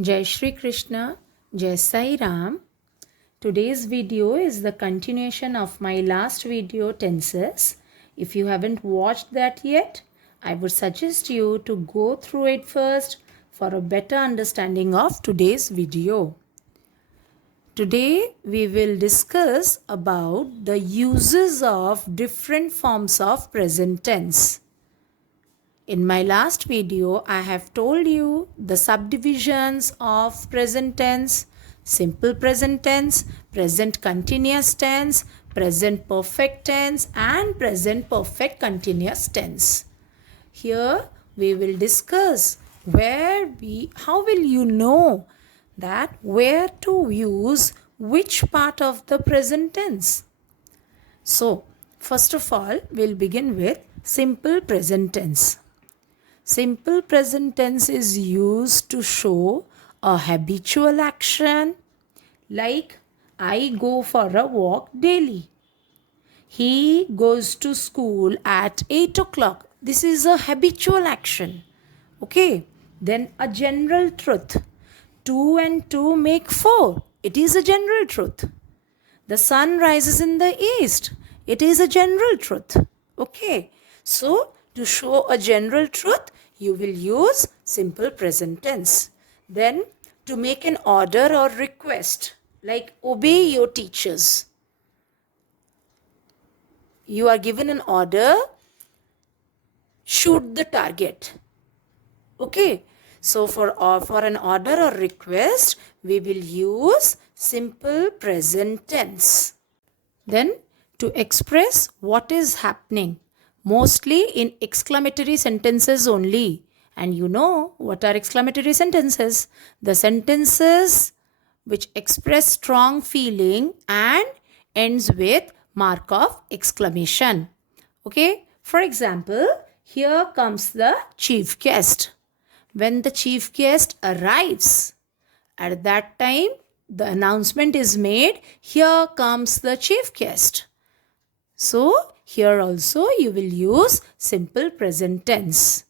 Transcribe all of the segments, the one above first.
Jai Shri Krishna, Jai Sai Ram. Today's video is the continuation of my last video, tenses. If you haven't watched that yet, I would suggest you to go through it first for a better understanding of today's video. Today we will discuss about the uses of different forms of present tense. In my last video, I have told you the subdivisions of present tense, simple present tense, present continuous tense, present perfect tense, and present perfect continuous tense. Here we will discuss how will you know that where to use which part of the present tense. So, first of all, we'll begin with simple present tense. Simple present tense is used to show a habitual action like I go for a walk daily. He goes to school at 8 o'clock. This is a habitual action. Okay. Then a general truth. 2 and 2 make 4. It is a general truth. The sun rises in the east. It is a general truth. Okay. So, to show a general truth, you will use simple present tense. Then, to make an order or request, like obey your teachers. You are given an order, shoot the target. Okay. So, for an order or request, we will use simple present tense. Then, to express what is happening, mostly in exclamatory sentences only. And you know what are exclamatory sentences? The sentences which express strong feeling and ends with mark of exclamation. Okay. For example, here comes the chief guest. When the chief guest arrives, at that time the announcement is made, here comes the chief guest. So, here also you will use simple present tense.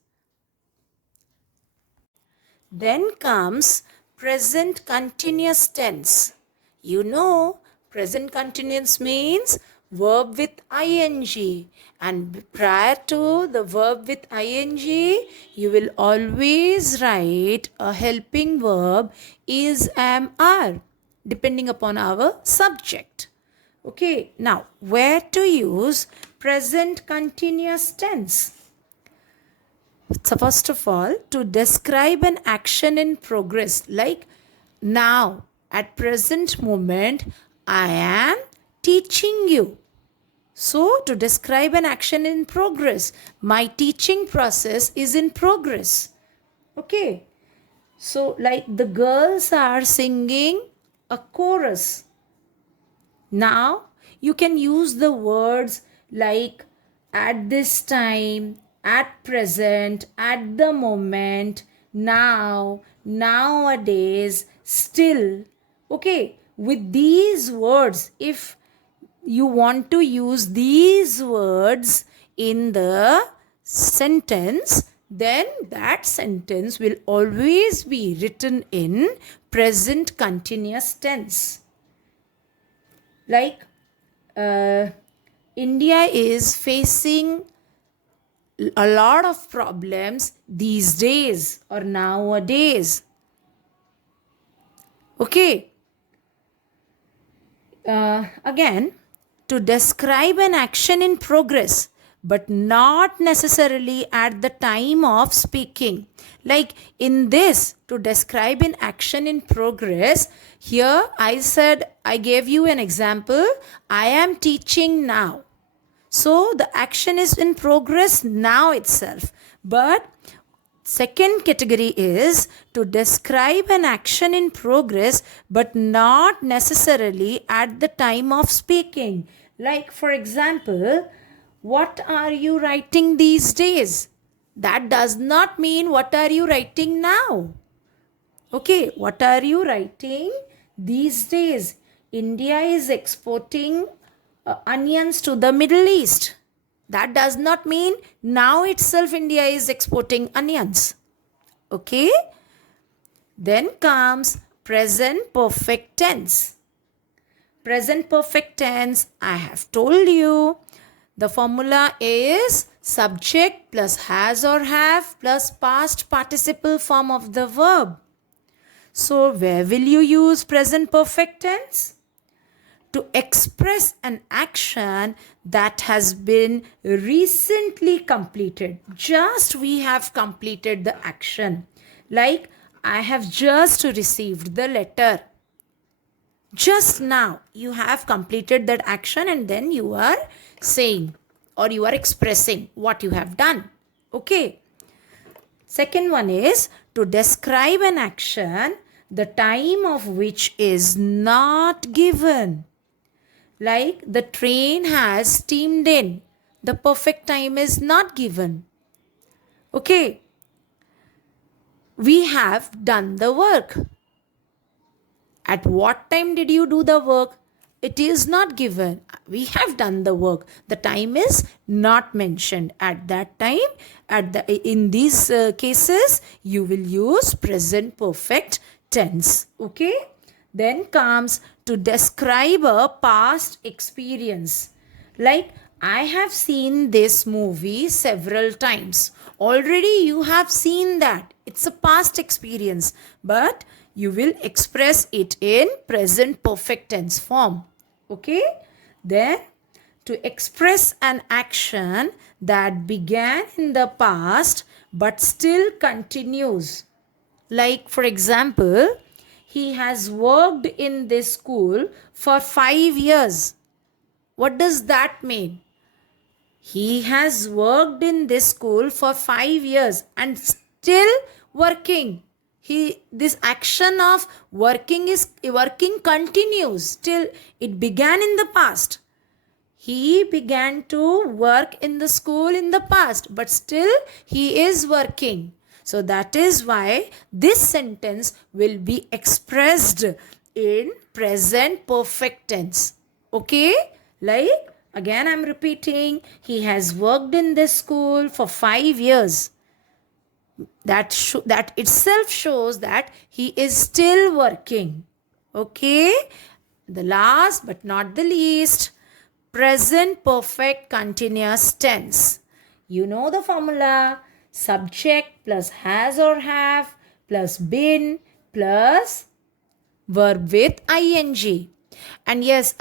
Then comes present continuous tense. You know, present continuous means verb with ing, and prior to the verb with ing, you will always write a helping verb is, am, are, depending upon our subject. Okay, now where to use present continuous tense? So first of all, to describe an action in progress, like now, at present moment, I am teaching you. So, to describe an action in progress, my teaching process is in progress. Okay. So, like the girls are singing a chorus. Now, you can use the words like at this time, at present, at the moment, now, nowadays, still. Okay, with these words, if you want to use these words in the sentence, then that sentence will always be written in present continuous tense. Like India is facing a lot of problems these days or nowadays. Okay. Again, to describe an action in progress, but not necessarily at the time of speaking. Like in this, to describe an action in progress, here I gave you an example. I am teaching now. So the action is in progress now itself. But second category is to describe an action in progress but not necessarily at the time of speaking. Like for example, what are you writing these days? That does not mean what are you writing now. Okay, what are you writing these days? India is exporting onions to the Middle East. That does not mean now itself India is exporting onions. Okay. Then comes present perfect tense. Present perfect tense, I have told you. The formula is subject plus has or have plus past participle form of the verb. So where will you use present perfect tense? To express an action that has been recently completed. Just we have completed the action. Like I have just received the letter. Just now you have completed that action and then you are saying or you are expressing what you have done. Okay. Second one is to describe an action, the time of which is not given. Like the train has steamed in. The perfect time is not given. Okay. We have done the work. At what time did you do the work? It is not given. We have done the work. The time is not mentioned. At that time, in these cases, you will use present perfect tense. Okay? Then comes to describe a past experience. Like, I have seen this movie several times. Already you have seen that. It's a past experience. But you will express it in present perfect tense form. Okay? Then, to express an action that began in the past but still continues. Like, for example, he has worked in this school for 5 years. What does that mean? He has worked in this school for 5 years and still working. This action of working continues till it began in the past. He began to work in the school in the past, but still he is working. So that is why this sentence will be expressed in present perfect tense. Okay? Like, again I am repeating, he has worked in this school for 5 years. That itself shows that he is still working. Okay? The last but not the least, present perfect continuous tense. You know the formula. Subject plus has or have plus been plus verb with ing. And yes,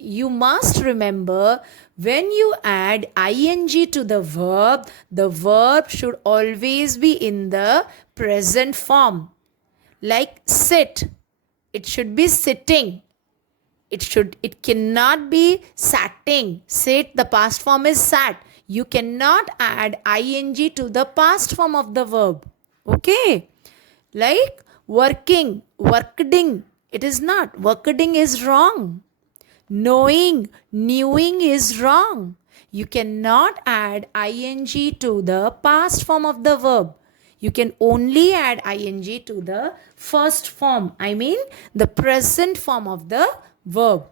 you must remember, when you add ing to the verb should always be in the present form. Like sit, it should be sitting. It cannot be satting. Sit, the past form is sat. You cannot add ing to the past form of the verb. Okay? Like working, workeding. It is not. Workeding is wrong. Knowing, knewing is wrong. You cannot add ing to the past form of the verb. You can only add ing to the first form. I mean the present form of the verb.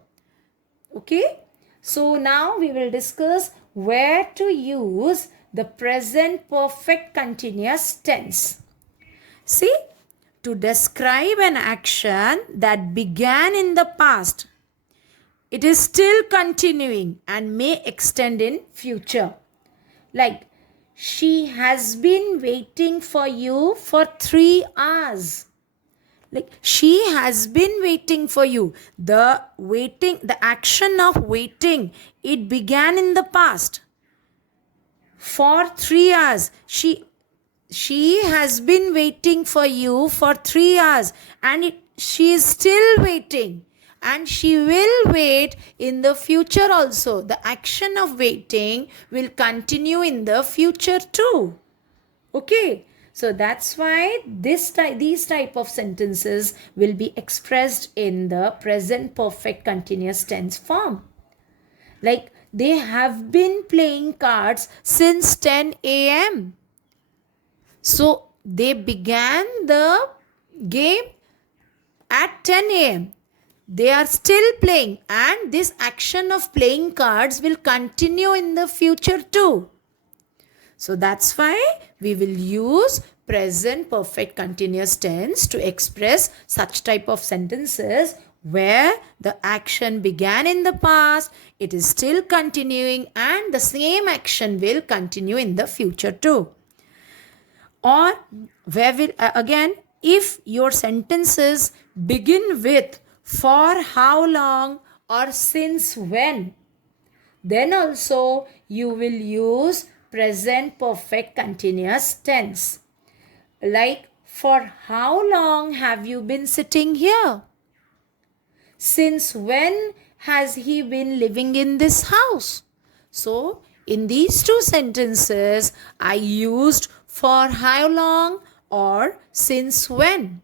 Okay? So now we will discuss where to use the present perfect continuous tense. See, to describe an action that began in the past, it is still continuing and may extend in future. Like, she has been waiting for you for 3 hours. Like, she has been waiting for you. The action of waiting, it began in the past. For 3 hours. She has been waiting for you for 3 hours and she is still waiting. And she will wait in the future also. The action of waiting will continue in the future too. Okay? So that's why these type of sentences will be expressed in the present perfect continuous tense form. Like, they have been playing cards since 10 a.m. So they began the game at 10 a.m. They are still playing, and this action of playing cards will continue in the future too. So that's why we will use present perfect continuous tense to express such type of sentences where the action began in the past, it is still continuing, and the same action will continue in the future too. Or where will again, if your sentences begin with for how long or since when, then also you will use present perfect continuous tense. Like, for how long have you been sitting here? Since when has he been living in this house? So, in these two sentences, I used for how long or since when.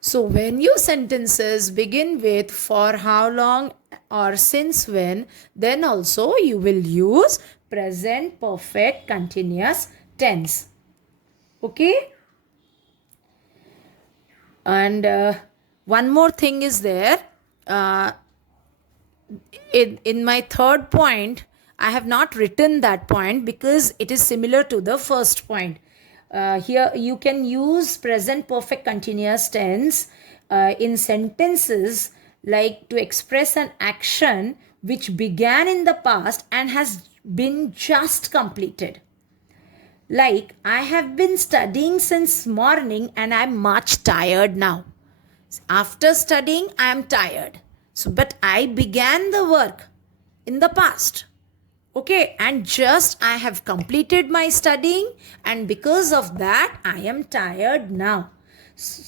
So, when your sentences begin with for how long or since when, then also you will use present perfect continuous tense. Okay? And one more thing is there. In my third point, I have not written that point because it is similar to the first point. Here you can use present perfect continuous tense in sentences like to express an action which began in the past and has been just completed. Like, I have been studying since morning and I'm much tired now. After studying, I am tired. So, but I began the work in the past. Okay, and just I have completed my studying, and because of that, I am tired now.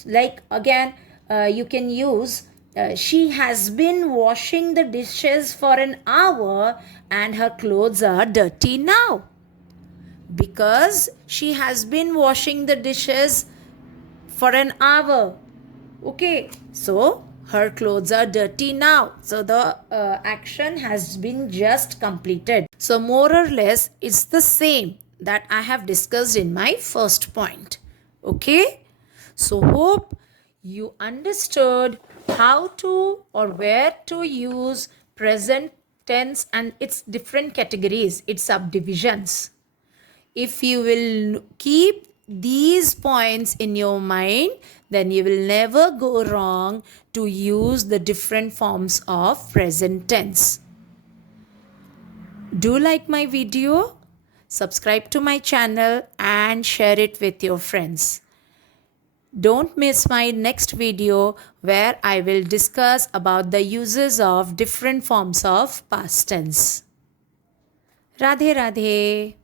Like, again, you can use she has been washing the dishes for an hour and her clothes are dirty now. Because she has been washing the dishes for an hour. Okay, so her clothes are dirty now. So the action has been just completed. So more or less it's the same that I have discussed in my first point. Okay, so hope you understood how to or where to use present tense and its different categories, its subdivisions. If you will keep these points in your mind, then you will never go wrong to use the different forms of present tense. Do like my video, subscribe to my channel and share it with your friends. Don't miss my next video where I will discuss about the uses of different forms of past tense. Radhe Radhe.